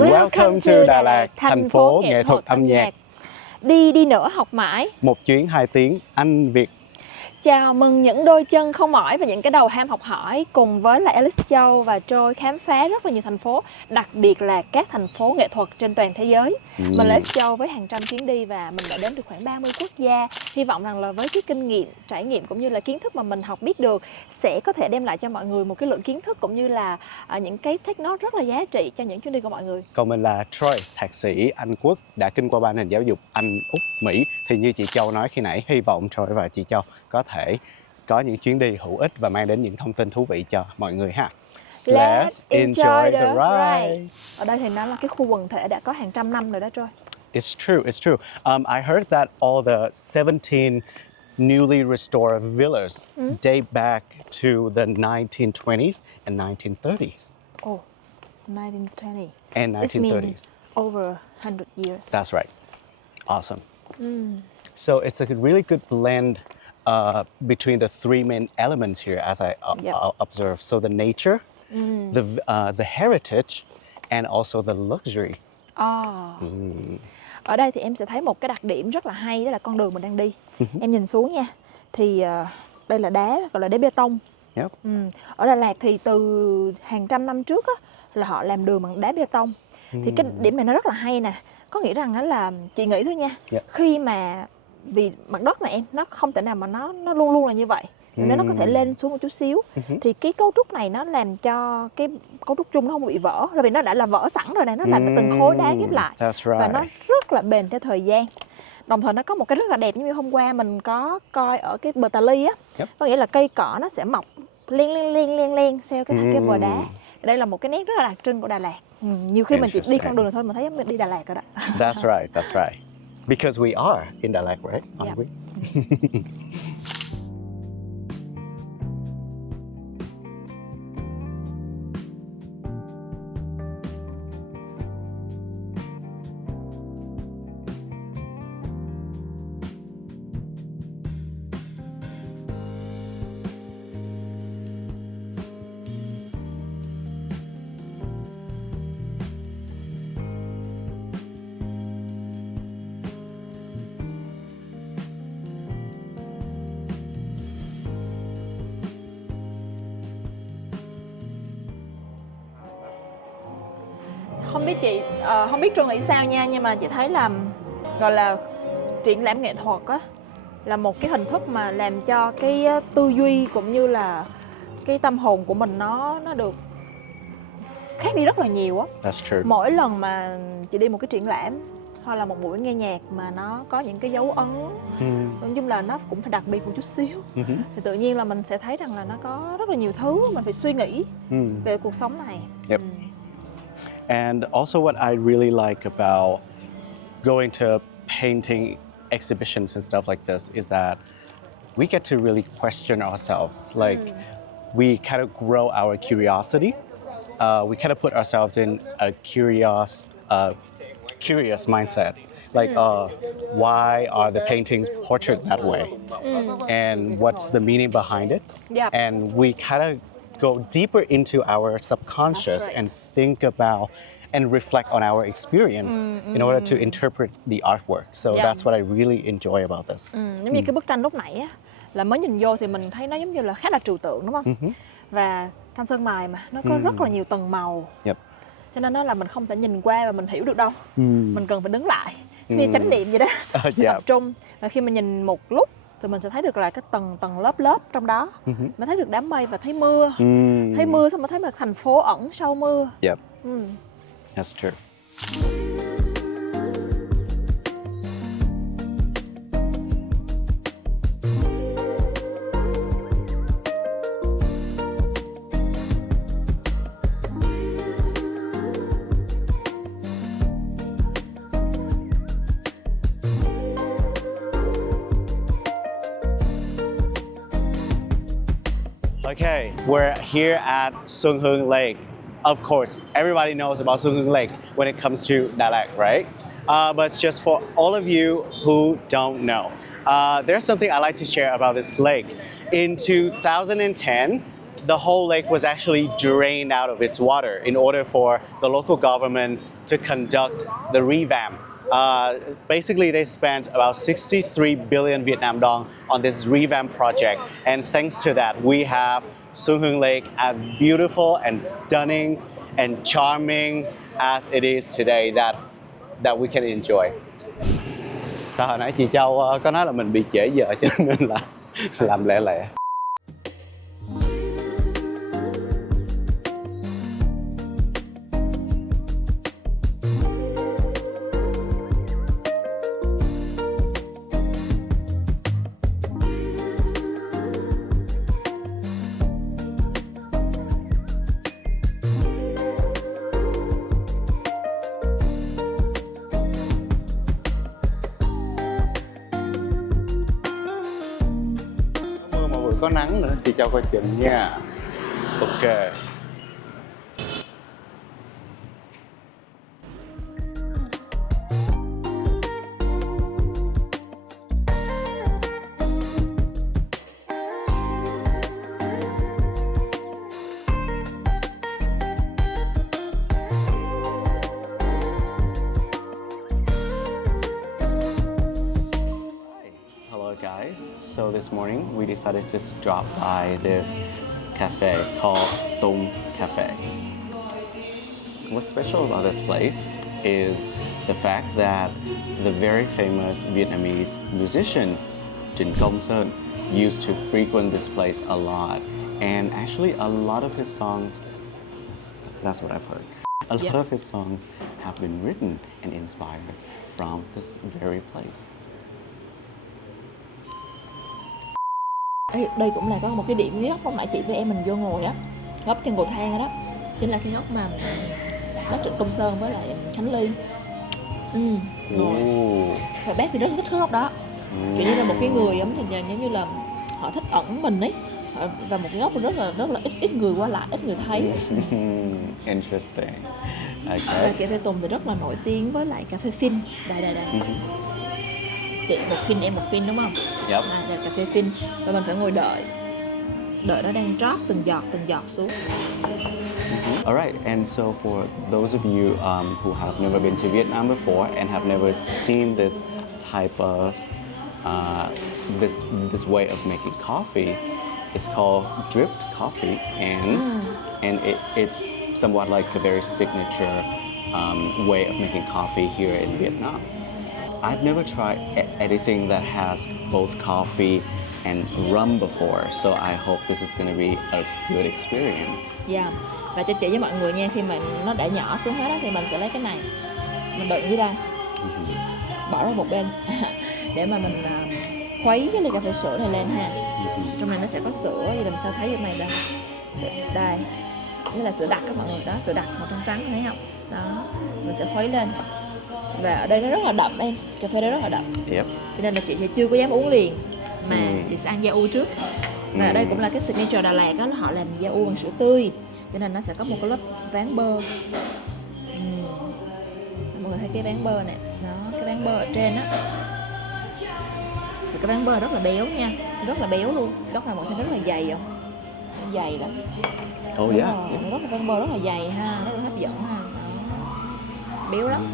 Welcome to Đà Lạt, thành phố nghệ thuật âm nhạc. Đi nữa học mãi. Một chuyến 2 tiếng Anh Việt. Chào mừng những đôi chân không mỏi và những cái đầu ham học hỏi cùng với lại Alice Châu và Troy khám phá rất là nhiều thành phố, đặc biệt là các thành phố nghệ thuật trên toàn thế giới. Mình là Alice Châu với hàng trăm chuyến đi và mình đã đến được khoảng 30 quốc gia. Hy vọng rằng là với cái kinh nghiệm, trải nghiệm cũng như là kiến thức mà mình học biết được sẽ có thể đem lại cho mọi người một cái lượng kiến thức cũng như là những cái take note rất là giá trị cho những chuyến đi của mọi người. Còn mình là Troy, thạc sĩ Anh Quốc đã kinh qua 3 nền giáo dục Anh, Úc, Mỹ. Thì như chị Châu nói khi nãy, hy vọng Troy và chị Châu có thể có những chuyến đi hữu ích và mang đến những thông tin thú vị cho mọi người ha. Let's enjoy the ride. Ở đây thì nó là cái khu quần thể đã có hàng trăm năm rồi đó Troy. It's true, it's true. I heard that all the 17 newly restored villas date back to the 1920s and 1930s. Oh, 1920. And 1930s. Over 100 years. That's right. Awesome. So it's a really good blend between the three main elements here, as I observe. So the nature, the heritage, and also the luxury. Ở đây thì em sẽ thấy một cái đặc điểm rất là hay, đó là con đường mình đang đi. Em nhìn xuống nha, thì đây là đá, gọi là đá bê tông. Ở Đà Lạt thì từ hàng trăm năm trước á, là họ làm đường bằng đá bê tông. Thì cái điểm này nó rất là hay nè. Có nghĩa rằng là chị nghĩ thôi nha, khi mà vì mặt đất này em, nó không thể nào mà nó luôn luôn là như vậy. Nếu nó có thể lên xuống một chút xíu thì cái cấu trúc này nó làm cho cái cấu trúc chung nó không bị vỡ, là vì nó đã là vỡ sẵn rồi này, nó làm từng khối đá ghép lại và nó rất là bền theo thời gian. Đồng thời nó có một cái rất là đẹp, giống như hôm qua mình có coi ở cái bờ Tà Ly á, có nghĩa là cây cỏ nó sẽ mọc len theo cái bờ đá. Đây là một cái nét rất là đặc trưng của Đà Lạt. Nhiều khi mình chỉ đi con đường này thôi mà thấy mình đi Đà Lạt rồi đó. That's right. Because we are in Đà Lạt, right? Aren't we? Không biết chị, không biết Trương nghĩ sao nha, nhưng mà chị thấy là gọi là triển lãm nghệ thuật á là một cái hình thức mà làm cho cái tư duy cũng như là cái tâm hồn của mình nó được khác đi rất là nhiều á. That's true. Mỗi lần mà chị đi một cái triển lãm hoặc là một buổi nghe nhạc mà nó có những cái dấu ấn, nói chung là nó cũng phải đặc biệt một chút xíu, thì tự nhiên là mình sẽ thấy rằng là nó có rất là nhiều thứ mình phải suy nghĩ về cuộc sống này. And also what I really like about going to painting exhibitions and stuff like this is that we get to really question ourselves. Like we kind of grow our curiosity. We kind of put ourselves in a curious mindset. Like, why are the paintings portrayed that way? And what's the meaning behind it? And we kind of go deeper into our subconscious and think about and reflect on our experience in order to interpret the artwork. So that's what I really enjoy about this. Giống như cái bức tranh lúc nãy á, là mới nhìn vô thì mình thấy nó giống như là khá là trừu tượng, đúng không? Và tranh sơn mài mà nó có rất là nhiều tầng màu. Cho nên nó là mình không thể nhìn qua và mình hiểu được đâu. Mình cần phải đứng lại, như chánh niệm vậy đó. Tập trung. Và khi mình nhìn một lúc thì mình sẽ thấy được là cái tầng lớp trong đó. Mình thấy được đám mây và thấy mưa. Thấy mưa xong mới thấy một thành phố ẩn sau mưa. That's true. Okay, we're here at Xuân Hương Lake. Of course, everybody knows about Xuân Hương Lake when it comes to Đà Lạt, right? But just for all of you who don't know, there's something I like to share about this lake. In 2010, the whole lake was actually drained out of its water in order for the local government to conduct the revamp. Basically, they spent about 63 billion Vietnam dong on this revamp project, and thanks to that, we have Sung Hương Lake as beautiful and stunning and charming as it is today that we can enjoy. Hồi nãy chị Châu có nói là mình bị trễ giờ cho nên là làm lẹ lẹ. Có nắng nữa, chị Châu coi chừng nha. Ok. Guys, so this morning we decided to drop by this cafe called Tung Cafe. What's special about this place is the fact that the very famous Vietnamese musician Trịnh Công Sơn used to frequent this place a lot, and actually a lot of his songs, that's what I've heard, a lot of his songs have been written and inspired from this very place. Đây cũng là có một cái điểm cái góc lúc nãy chị với em mình vô ngồi á, góc chân cầu thang đó, chính là cái góc mà bác Trịnh Công Sơn với lại Khánh Ly ngồi. Và bác thì rất thích cái góc đó, kiểu như là một cái người giống như là họ thích ẩn mình ấy, và một cái góc rất là ít người qua lại, ít người thấy. Interesting. Okay. Cà phê Tùng thì rất là nổi tiếng với lại cà phê Phin. Đây. Chị một Phin, em một Phin đúng không? Yep. Đây là cà phê Phin và mình phải ngồi đợi nó đang trót từng giọt xuống. Alright, and so for those of you who have never been to Vietnam before and have never seen this type of this way of making coffee, it's called dripped coffee, and it's somewhat like a very signature way of making coffee here in Vietnam. I've never tried anything that has both coffee and rum before, so I hope this is going to be a good experience. Yeah. Và cho chị với mọi người nha, khi mà nó đã nhỏ xuống hết đó, thì mình sẽ lấy cái này, mình đựng dưới đây, bỏ ra một bên để mà mình khuấy cái ly cà phê sữa này lên ha. Trong này nó sẽ có sữa, thì làm sao thấy cái này đây, đây, như là sữa đặc các mọi người đó, sữa đặc màu trắng thấy không? Đó, mình sẽ khuấy lên. Và ở đây nó rất là đậm em, cà phê đây rất là đậm. Yep. Cho nên là chị chưa có dám uống liền, mà chị sẽ ăn yaourt trước. Và ở đây cũng là cái signature Đà Lạt đó, họ làm yaourt bằng sữa tươi, cho nên nó sẽ có một cái lớp ván bơ. Mọi người thấy cái ván bơ này, đó, cái ván bơ ở trên á. Thì cái ván bơ rất là béo nha, rất là béo luôn. Góc này mọi người thấy rất là dày không? Nó dày lắm. Oh yeah. Rất là ván bơ rất là dày ha, rất là hấp dẫn ha. Béo lắm.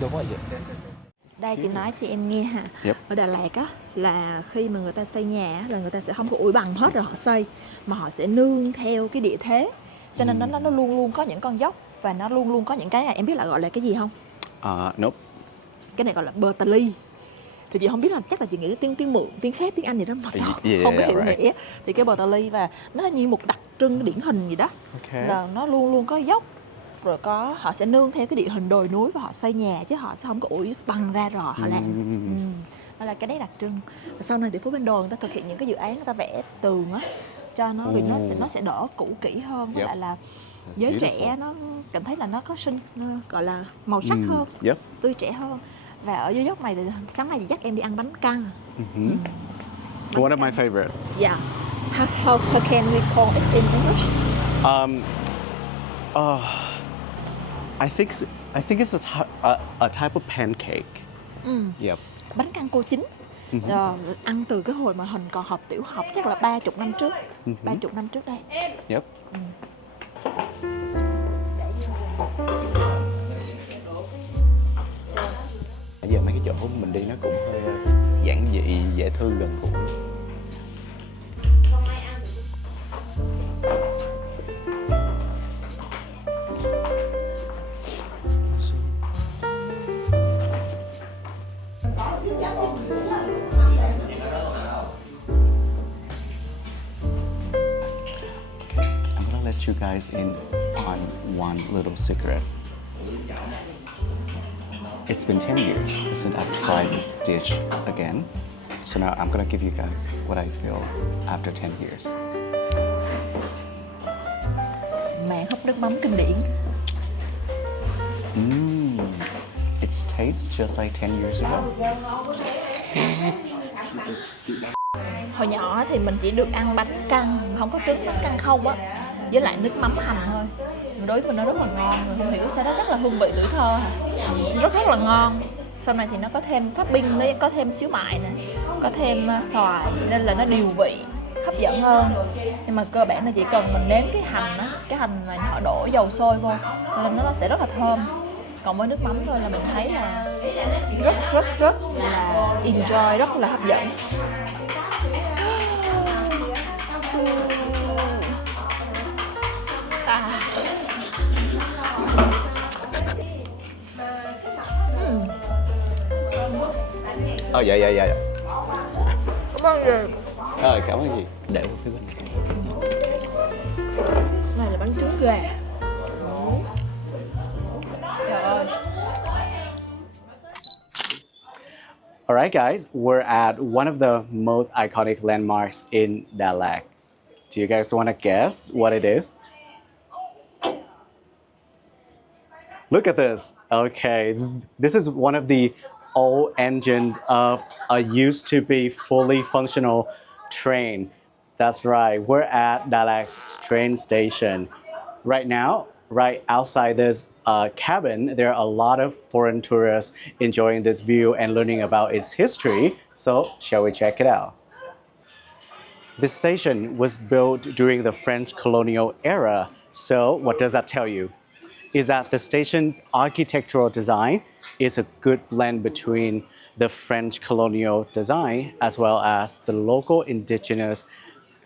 Đúng rồi. Đây chị nói cho em nghe ha. Yep. Ở Đà Lạt á là khi mà người ta xây nhà là người ta sẽ không có ủi bằng hết rồi họ xây, mà họ sẽ nương theo cái địa thế, cho nên nó luôn luôn có những con dốc, và nó luôn luôn có những cái này. Em biết là gọi là cái gì không? Nope. Cái này gọi là bờ tà ly. Thì chị không biết, là chắc là chị nghĩ tiếng mượn, tiếng Pháp, tiếng Anh gì đó mà không có hiểu nghĩa. Thì cái bờ tà ly, và nó như một đặc trưng điển hình gì đó. Là nó luôn luôn có dốc, rồi họ sẽ nương theo cái địa hình đồi núi và họ xây nhà, chứ họ sẽ không có ủi bằng ra rồi họ làm. Đó là cái đấy đặc trưng. Và sau này thì phố bên đồi người ta thực hiện những cái dự án, người ta vẽ tường á cho nó, vì nó sẽ đỡ cũ kỹ hơn, với lại là giới trẻ nó cảm thấy là nó có gọi là màu sắc hơn, tươi trẻ hơn. Và ở dưới dốc này thì sáng nay chị dắt em đi ăn bánh căn. One of my favorites. Yeah. How can we call it in English? I think it's a type of pancake. Yep. Bánh căn cô chín. Ăn từ cái hồi mà Hình còn học tiểu học, chắc là 30 năm trước. 30 năm trước đây. Yep. Bây giờ mấy cái chỗ mình đi nó cũng hơi giản dị, dễ thương, gần gũi. I'm gonna let you guys in on one little secret. It's been 10 years since I've tried this dish again. So now I'm gonna give you guys what I feel after 10 years. Màn húp nước mắm kinh điển. It tastes just like 10 years ago. Hồi nhỏ thì mình chỉ được ăn bánh căn, không có trứng bánh căn không á, với lại nước mắm hành thôi. Đối với mình nó rất là ngon, mình không hiểu sao đó, chắc là hương vị tuổi thơ, rất là ngon. Sau này thì nó có thêm topping, nó có thêm xíu mại nè, có thêm xoài, nên là nó điều vị hấp dẫn hơn. Nhưng mà cơ bản là chỉ cần mình nếm cái hành á, cái hành mà họ đổ dầu sôi vô nên nó sẽ rất là thơm. Còn với nước mắm thôi là mình thấy là rất là enjoy, rất là hấp dẫn. Dạ. Cảm ơn gì? Cảm ơn gì? Để một phía bên này. Này là bánh trứng gà. Trời ơi. Alright guys, we're at one of the most iconic landmarks in Đà Lạt. Do you guys want to guess what it is? Look at this. Okay, this is one of the old engines of a used to be fully functional train. That's right, we're at Đà Lạt train station. Right now, right outside this cabin, there are a lot of foreign tourists enjoying this view and learning about its history. So, shall we check it out? This station was built during the French colonial era. So, what does that tell you? Is that the station's architectural design is a good blend between the French colonial design as well as the local indigenous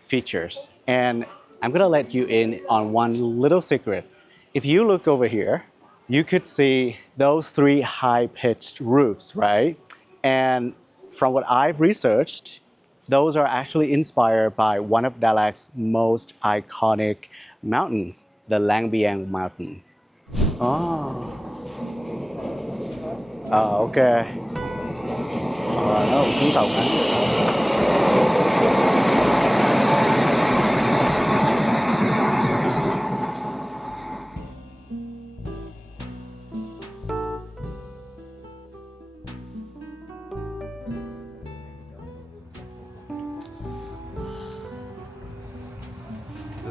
features. And I'm gonna let you in on one little secret. If you look over here, you could see those three high-pitched roofs, right? And from what I've researched, those are actually inspired by one of Đà Lạt most iconic mountains, the Lang Biang Mountains. Ok. Nó cũng tàu hả?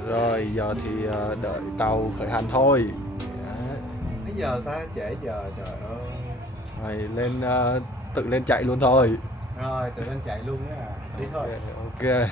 Rồi giờ thì đợi tàu khởi hành thôi. Bây giờ ta trễ giờ, trời ơi. Rồi lên tự lên chạy luôn thôi. Rồi tự lên chạy luôn á. Đi thôi. Ok.